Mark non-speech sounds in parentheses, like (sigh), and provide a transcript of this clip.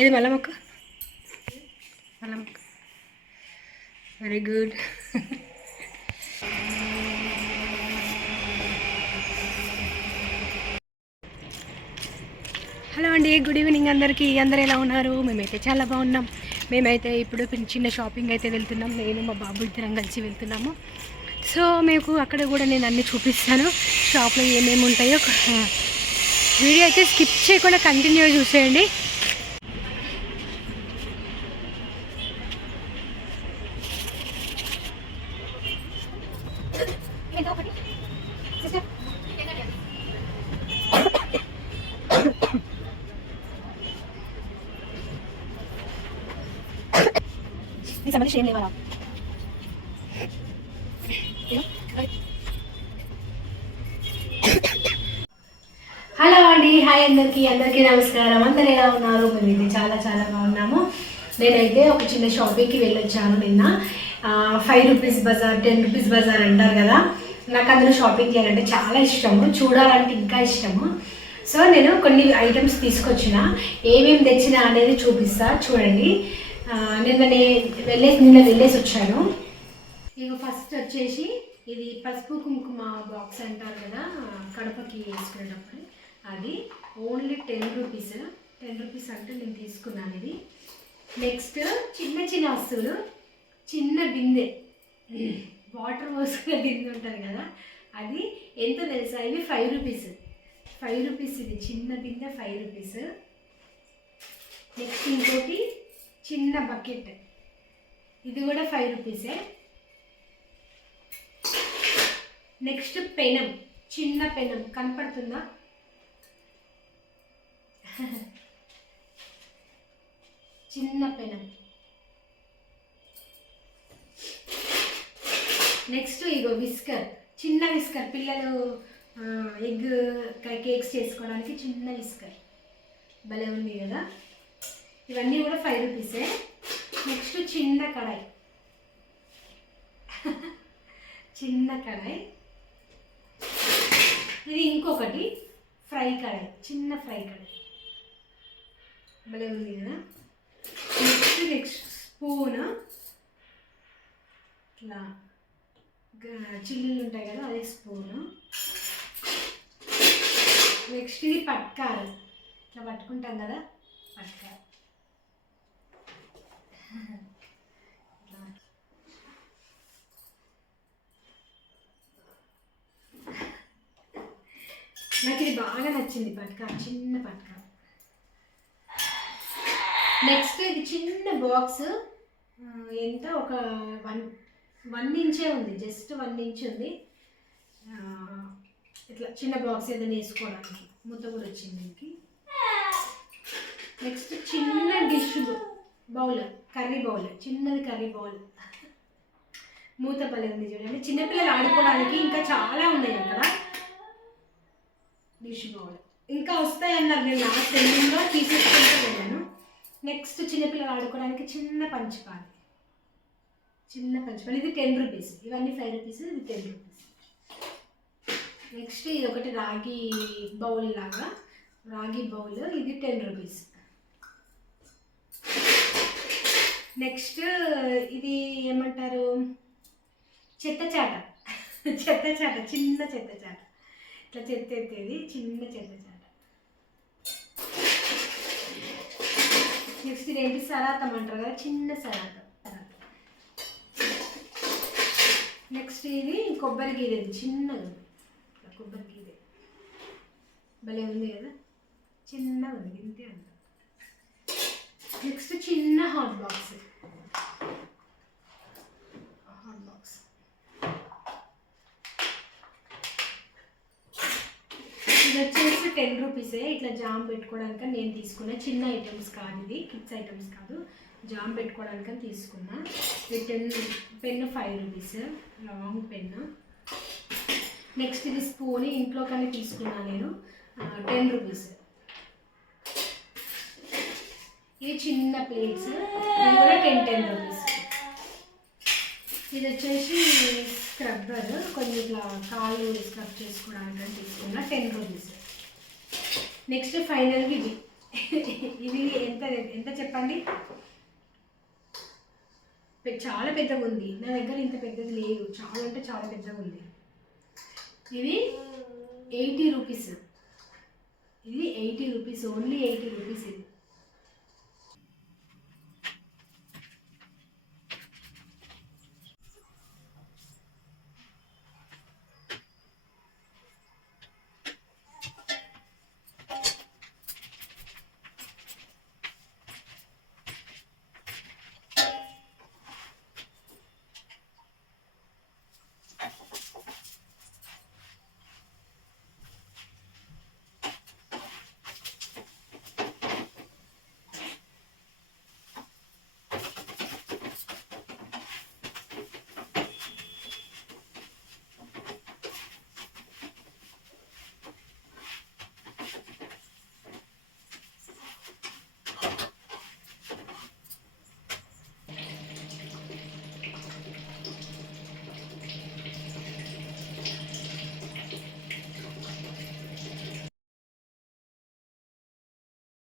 ఇది మళ్ళా మొక్క? మళ్ళా మొక్క. వెరీ గుడ్ హలో అండి గుడ్ ఈవినింగ్ అందరికీ. అందరు ఎలా ఉన్నారు? మేమైతే చాలా బాగున్నాం. మేమైతే ఇప్పుడు చిన్న షాపింగ్ అయితే వెళ్తున్నాం. నేను మా బాబు ఇద్దరం కలిసి వెళ్తున్నాము. సో మీకు అక్కడ కూడా నేను అన్ని చూపిస్తాను. షాప్లో ఏమేమి ఉంటాయో. వీడియో అయితే స్కిప్ చేయకుండా కంటిన్యూ చూసేయండి. నీకు ఏం లేవరా హలో అండి హాయ్ అందరికీ అందరికీ నమస్కారం. అందరు ఎలా ఉన్నారు? మేమైతే చాలా చాలా బాగున్నాము. నేనైతే ఒక చిన్న షాపింగ్కి వెళ్ళొచ్చాను నిన్న. ఫైవ్ రూపీస్ బజార్ టెన్ రూపీస్ బజార్ అంటారు కదా. నాకు అందులో షాపింగ్ చేయాలంటే చాలా ఇష్టము చూడాలంటే ఇంకా ఇష్టము. సో నేను కొన్ని ఐటమ్స్ తీసుకొచ్చిన. ఏమేమి తెచ్చిన అనేది చూపిస్తా. చూడండి. నిన్న నే- వెళ్ళేసి నిన్న వెళ్ళేసి వచ్చాను. ఇక ఫస్ట్ వచ్చేసి ఇది పసుపు కుంకుమ బాక్స్ అంటారు కదా కడపకి వేసుకునేటప్పుడు. అది only ten rupees ten rupees అంటే నేను తీసుకున్నాను ఇది. నెక్స్ట్ చిన్న చిన్న వస్తువులు చిన్న బిందె. వాటర్ పోసుకునే బిందె ఉంటుంది కదా అది ఎంత తెలుసా? ఇవి ఫైవ్ రూపీస్ ఫైవ్ రూపీస్ ఇది. చిన్న బిందె ఫైవ్ రూపీస్ నెక్స్ట్ ఇంకోటి చిన్న బకెట్. ఇది కూడా ఫైవ్ రూపీసే నెక్స్ట్ పెనం. చిన్న పెనం. కనపడుతుందా? చిన్న పెనం. నెక్స్ట్ ఇగో విస్కర్ చిన్న విస్కర్ పిల్లలు ఎగ్ కేక్స్ చేసుకోవడానికి చిన్న విస్కర్ భలే ఉంది కదా? ఇవన్నీ కూడా ఫైవ్ రూపీసే నెక్స్ట్ చిన్న కడాయి. చిన్న కడాయి. ఇది ఇంకొకటి ఫ్రై కడాయి. చిన్న ఫ్రై కడాయి. భలే ఉంది కదా? నెక్స్ట్ నెక్స్ట్ స్పూన్ ఇట్లా చిల్లీలు చిల్లులు ఉంటాయి కదా అదే స్పూను నెక్స్ట్ ఇది పట్కారు. ఇట్లా పట్టుకుంటాం కదా? పట్కారు. (laughs) నాకు ఇది బాగా నచ్చింది పట్క చిన్న పట్క. నెక్స్ట్ ఇది చిన్న బాక్స్ ఎంత? ఒక వన్ వన్ ఇంచే ఉంది జస్ట్ వన్ ఇంచ్ ఉంది. ఇట్లా చిన్న బాక్స్ ఏదైనా వేసుకోవడానికి ముద్ద కూడా వచ్చింది దీనికి. నెక్స్ట్ చిన్న డిష్ బౌల్ కర్రీ బౌల్ చిన్నది కర్రీ బౌల్. మూత పల్లె ఉంది చూడండి. చిన్నపిల్లలు ఆడుకోవడానికి ఇంకా చాలా ఉన్నాయి అక్కడ. డిష్ బౌల్ ఇంకా వస్తాయి అన్నారు నేను లాస్ట్ ఎండింగ్లో తీసేసుకుంటూ వెళ్ళాను. నెక్స్ట్ చిన్నపిల్లలు ఆడుకోవడానికి చిన్న పంచపాలి చిన్న పంచపాలి ఇది టెన్ రూపీస్ ఇవన్నీ ఫైవ్ రూపీస్ ఇది టెన్ రూపీస్ నెక్స్ట్ ఇది ఒకటి రాగి బౌల్ లాగా. రాగి బౌల్ ఇది టెన్ రూపీస్ నెక్స్ట్ ఇది ఏమంటారు? చెత్త చాట. చెత్త చాట చిన్న చెత్త చాట. ఇట్లా చెత్త ఎత్తేది చిన్న చెత్త చాట. నెక్స్ట్ ఇది ఏంటి సరాతం అంటారు కదా చిన్న సరాతం. నెక్స్ట్ ఇది కొబ్బరి గీరేది చిన్నది కొబ్బరి గీరే భలే ఉంది కదా? చిన్నగా ఉంది ఇంతే అంటారు నెక్స్ట్ చిన్న హాట్ బాక్స్ హాట్ బాక్స్ ఇది వచ్చేసి టెన్ రూపీసే ఇట్లా జామ్ పెట్టుకోవడానికి నేను తీసుకున్నా. చిన్న ఐటమ్స్ కాదు ఇది. కిడ్స్ ఐటమ్స్ కాదు. జామ్ పెట్టుకోవడానికి తీసుకున్నా. ఇది ten pen five rupees long pen next ఇది స్పూన్ ఇంట్లో కానీ తీసుకున్నా నేను. టెన్ రూపీస్ ఇది చిన్న ప్లేట్స్ ఇది కూడా టెన్ టెన్ రూపీస్ ఇది వచ్చేసి స్క్రబ్బర్ కొన్ని ఇట్లా కాళ్ళు స్క్రబ్ చేసుకోవడానికి అని తీసుకున్న టెన్ రూపీస్ నెక్స్ట్ ఫైనల్గా ఇది. ఇది ఎంత ఎంత చెప్పండి? చాలా పెద్దగా ఉంది. నా దగ్గర ఇంత పెద్దది లేదు. చాలా అంటే చాలా పెద్దగా ఉంది. ఇది ఎయిటీ రూపీస్ ఇది eighty rupees only eighty rupees ఇది.